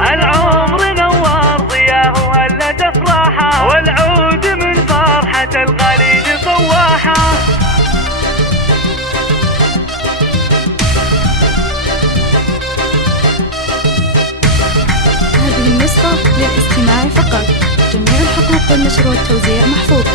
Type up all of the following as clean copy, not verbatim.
العمر نوار ضياه وهلت افراحه، والعود من فرحة الغالين فواحه. هذه النسخة للاستماع فقط، جميع الحقوق والنشر والتوزيع محفوظة.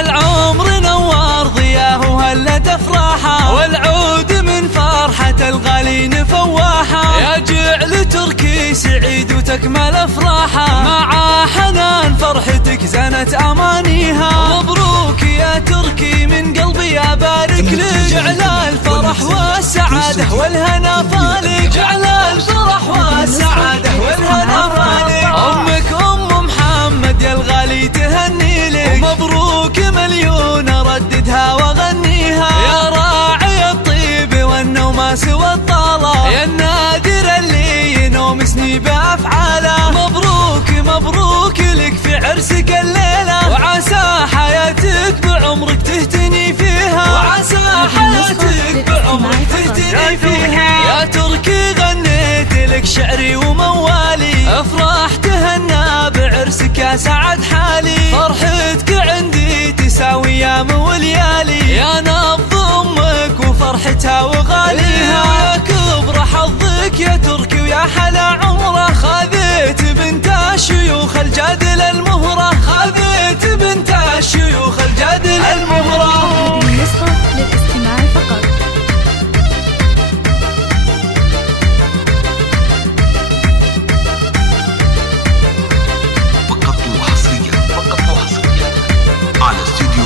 العمر نوار ضياه وهلت افراحه، والعود من فرحة الغالين فواحه. يا جعل تركي سعيد وتكمل افراحه، مع حنان فرحتك زنت امانيها. مبروك يا تركي من قلبي ابارك لك، جعل الفرح والسعادة والهنا فالك، جعل الفرح والسعادة والهنا فالك. امك ام محمد يا الغالي تهني لك، ومبروك مليون رددها واغنيها. يا راعي الطيب والنوماس والطالة، يا النادر اللي ينوم سني بافعاله. مبروك مبروك لك في عرسك الليلة، وعسى حياتك بعمرك تهتني فيها، وعسى حياتك بعمرك تهتني فيها. يا تركي غنيت لك شعري وموالي، افراح تهنى بعرسك يا سعد حالي. فرحتك عندي تساوي ايام وليالي، يا نبض امك وفرحتها وغاليها. يا كبر حظك يا تركي ويا حلا عمره، خذيت بنت الشيوخ الجادل المهرة، خذيت بنت الشيوخ الجادل المهرة. هذه النسخة للاستماع فقط. على استوديو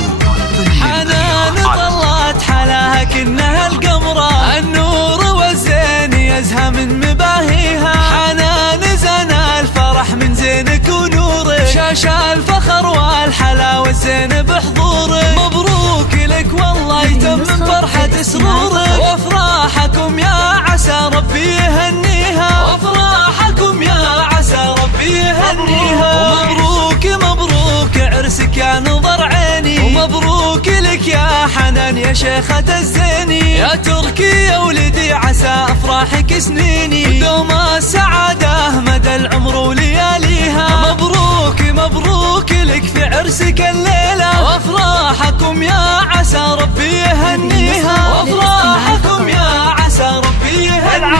حنان ظلت حلاها كأنها القمرة، النور والزين يزهى من مباهيها. حنان زنا الفرح من زينك ونورك، شاش الفخر والحلا والزين بحضورك. مبروك لك والله يتمم فرحة سرورك، وافراحكم يا عسى ربي يهنيها، وافراحكم يا عسى ربي يهنيها. ومبروك مبروك عرسك يا نظر عيني، ومبروك لك يا حنان يا شيخة الزيني. يا تركي يا ولدي عسى افراحك سنيني، ودوم السعادة مدى العمر ولياليها. مبروك مبروك لك في عرسك الليلة، وافراحكم يا عسى ربي يهنيها، وافراحكم يا عسى ربي يهنيها.